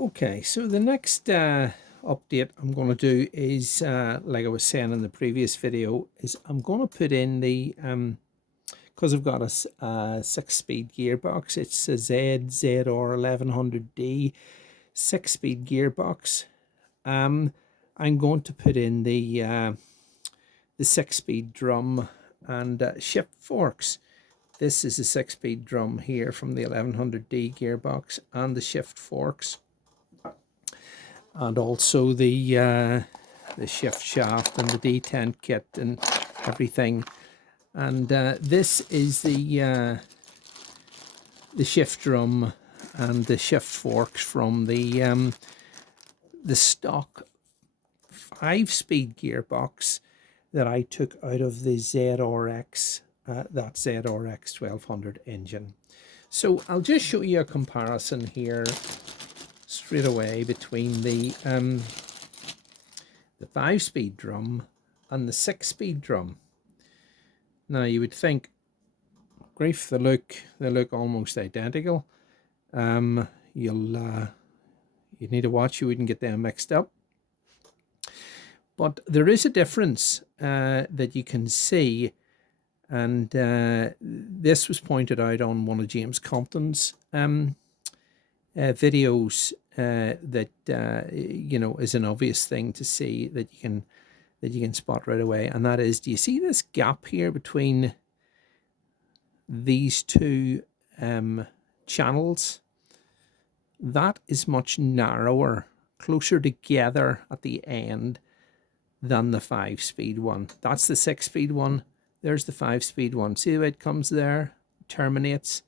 Okay, so the next update I'm going to do is, like I was saying in the previous video, is I'm going to put in the, because I've got a 6-speed gearbox. It's a ZZR 1100D 6-speed gearbox. I'm going to put in the 6-speed drum and shift forks. This is a 6-speed drum here from the 1100D gearbox, and the shift forks, and also the shift shaft and the detent kit and everything. And this is the shift drum and the shift forks from the stock 5-speed gearbox that I took out of the ZRX, that ZRX 1200 engine. So I'll just show you a comparison here straight away between the 5-speed drum and the 6-speed drum. Now you would think, grief, they look almost identical. You need to watch you wouldn't get them mixed up. But there is a difference that you can see, and this was pointed out on one of James Compton's videos. That you know, is an obvious thing to see that you can spot right away, and that is, do you see this gap here between these two channels? That is much narrower, closer together at the end than the 5-speed one. That's the 6-speed one. There's the 5-speed one. See the way it comes there, terminates.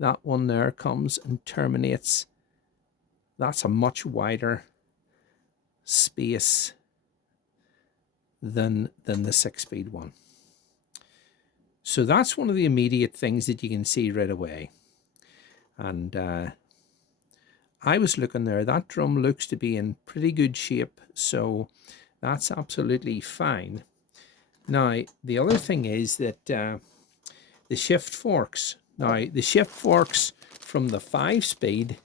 That one there comes and terminates. That's a much wider space than the 6-speed one. So that's one of the immediate things that you can see right away. And I was looking there, that drum looks to be in pretty good shape, so that's absolutely fine. Now, the other thing is that the shift forks. Now, the shift forks from the 5-speed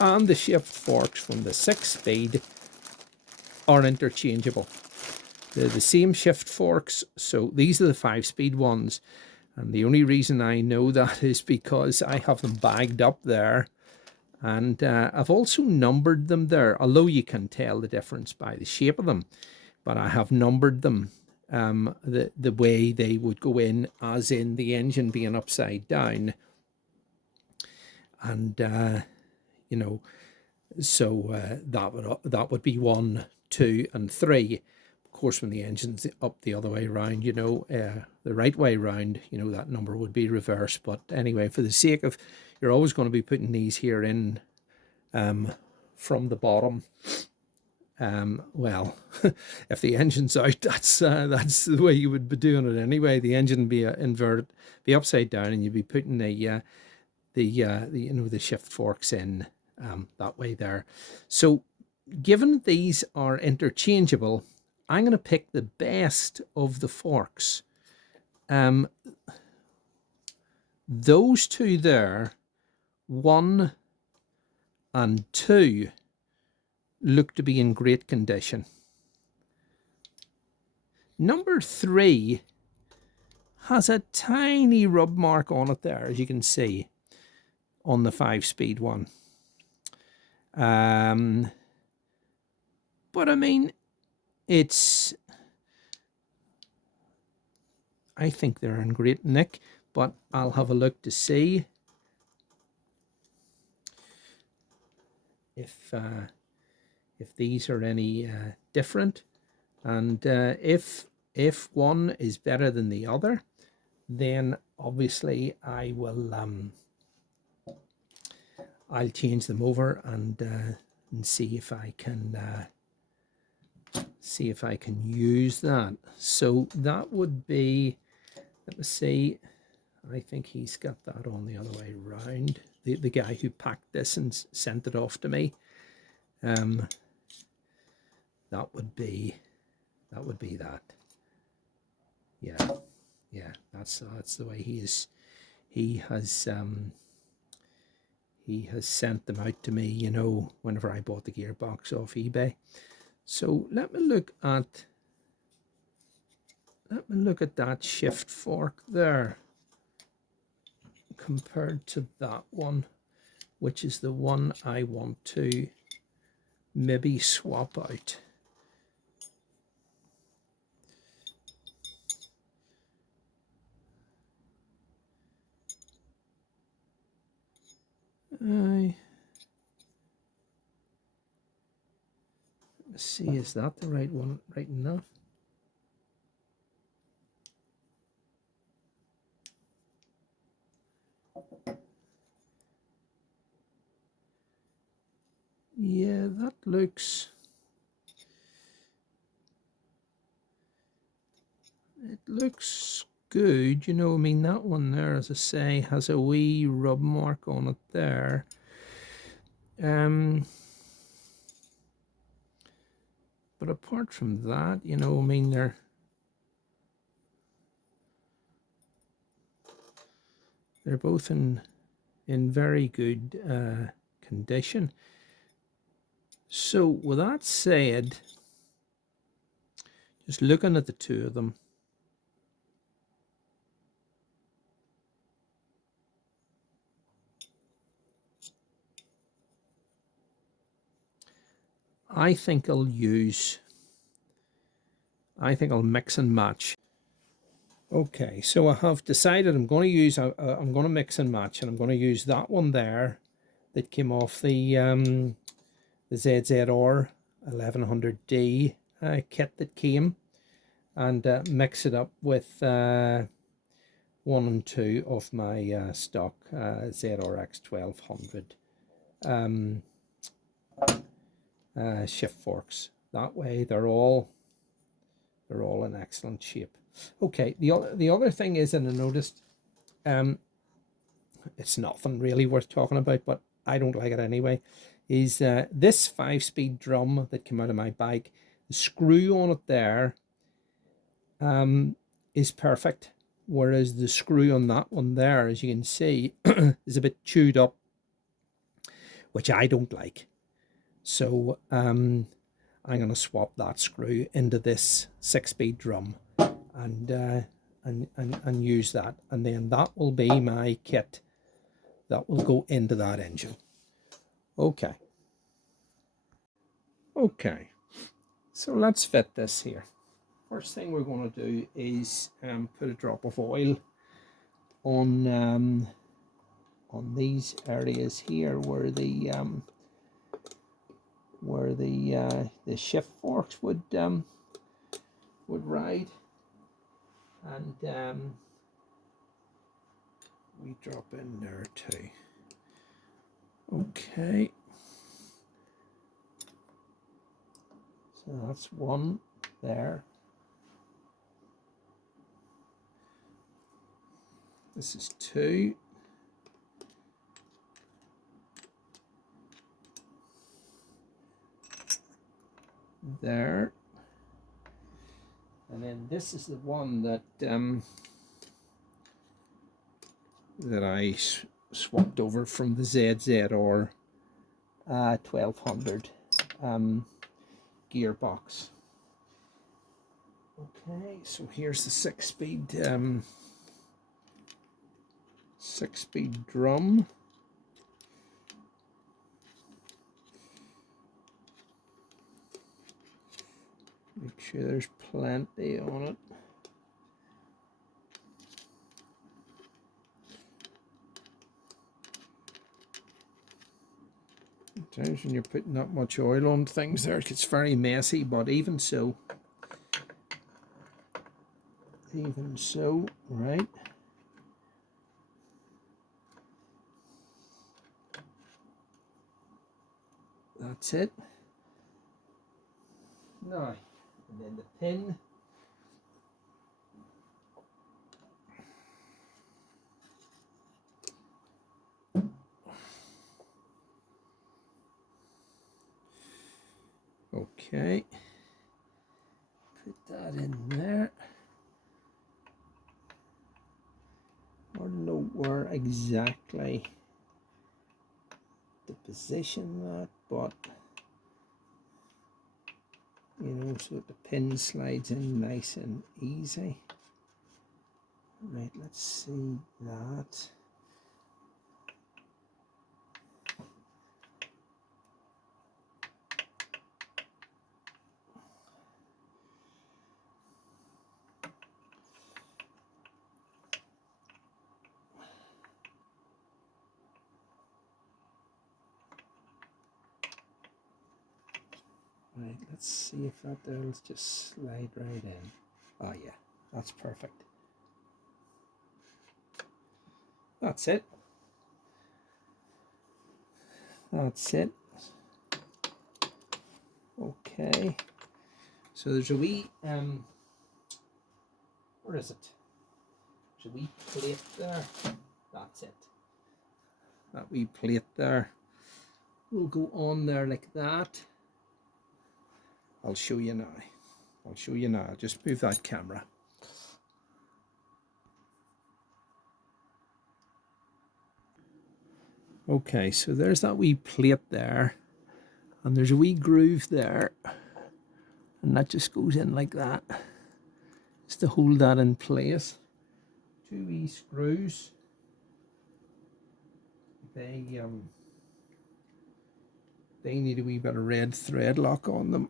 and the shift forks from the 6-speed are interchangeable. They're the same shift forks, so these are the 5-speed ones. And the only reason I know that is because I have them bagged up there. And I've also numbered them there, although you can tell the difference by the shape of them. But I have numbered them the way they would go in, as in the engine being upside down. And, you know, so that would be 1, 2, and 3. Of course, when the engine's up the other way around, you know, the right way around, you know, that number would be reversed. But anyway, for the sake of, you're always going to be putting these here in from the bottom. Well, if the engine's out, that's the way you would be doing it anyway. The engine would be inverted, be upside down, and you'd be putting the you know, the shift forks in that way there. So, given these are interchangeable, I'm going to pick the best of the forks. Those two there, 1 and 2, look to be in great condition. Number 3 has a tiny rub mark on it there, as you can see, on the 5-speed one. But I mean, I think they're in great nick, but I'll have a look to see if these are any different, and if one is better than the other, then obviously I will I'll change them over and see if I can use that. So that would be, let me see, I think he's got that on the other way around. The guy who packed this and sent it off to me. That would be that. Yeah, that's the way he is. He he has sent them out to me, you know, whenever I bought the gearbox off eBay. So let me look at that shift fork there compared to that one, which is the one I want to maybe swap out. Let's see, is that the right one? Right enough? Yeah, that looks... It looks good, you know. I mean, that one there, as I say, has a wee rub mark on it there. But apart from that, you know, I mean, they're both in very good condition. So with that said, just looking at the two of them, I think I'll mix and match. Okay, so I have decided I'm going to mix and match, and I'm going to use that one there that came off the ZZR 1100D kit that came, and mix it up with 1 and 2 of my stock ZRX 1200 shift forks. That way they're all in excellent shape. Okay, the other thing is, and I noticed, it's nothing really worth talking about, but I don't like it anyway, is this 5-speed drum that came out of my bike. The screw on it there is perfect, whereas the screw on that one there, as you can see, is a bit chewed up, which I don't like. So I'm going to swap that screw into this 6-speed drum and use that, and then that will be my kit that will go into that engine. Okay, so let's fit this here. First thing we're going to do is put a drop of oil on these areas here where the shift forks would ride, and we drop in there too. Okay, so that's one there. This is 2. There. And then this is the one that that I swapped over from the ZZR 1200 gearbox. Okay, so here's the 6-speed drum. Make sure there's plenty on it. Sometimes when you're putting that much oil on things there, it gets very messy, but even so, right? That's it. Now, and then the pin. Okay, put that in there. I don't know where exactly to position that, but you know, so that the pin slides in nice and easy. Right, let's see that. Right, let's see if that there'll just slide right in. Oh yeah, that's perfect. That's it. That's it. Okay. So there's a wee where is it? There's a wee plate there. That's it. That wee plate there will go on there like that. I'll show you now. I'll show you now. I'll just move that camera. Okay, so there's that wee plate there, and there's a wee groove there, and that just goes in like that, just to hold that in place. Two wee screws. They need a wee bit of red thread lock on them.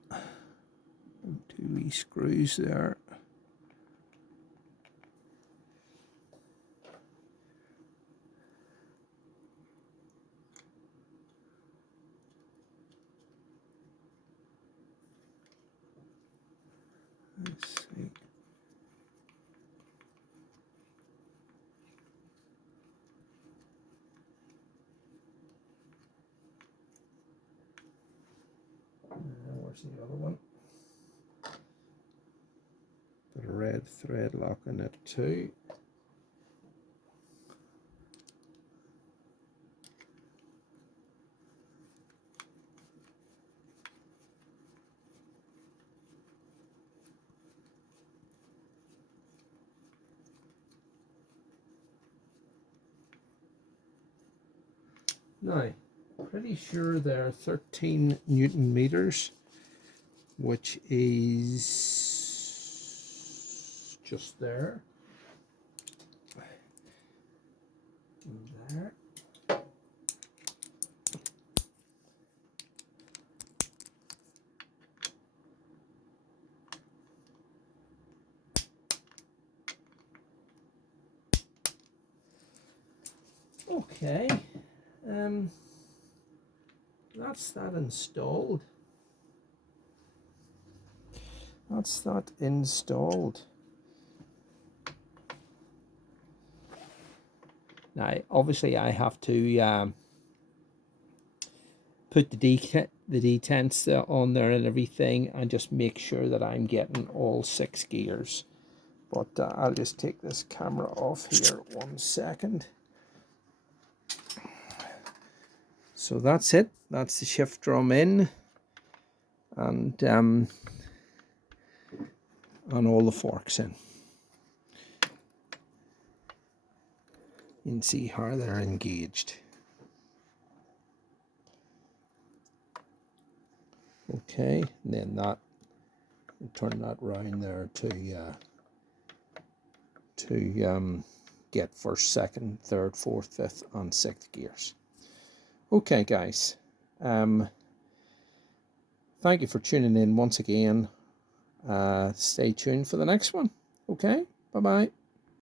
And two wee screws there. Let's see. Where's the other one? Got a red thread lock in it too. Now, pretty sure they're 13 Newton meters, which is just there. And there. Okay, that's that installed. That's that installed. Now, obviously, I have to put the detents on there and everything, and just make sure that I'm getting all 6 gears. But I'll just take this camera off here 1 second. So that's it. That's the shift drum in, and all the forks in. You can see how they're engaged. Okay, and then that, turn that round there to get first, second, third, fourth, fifth, and sixth gears. Okay, guys. Thank you for tuning in once again. Stay tuned for the next one. Okay, bye-bye.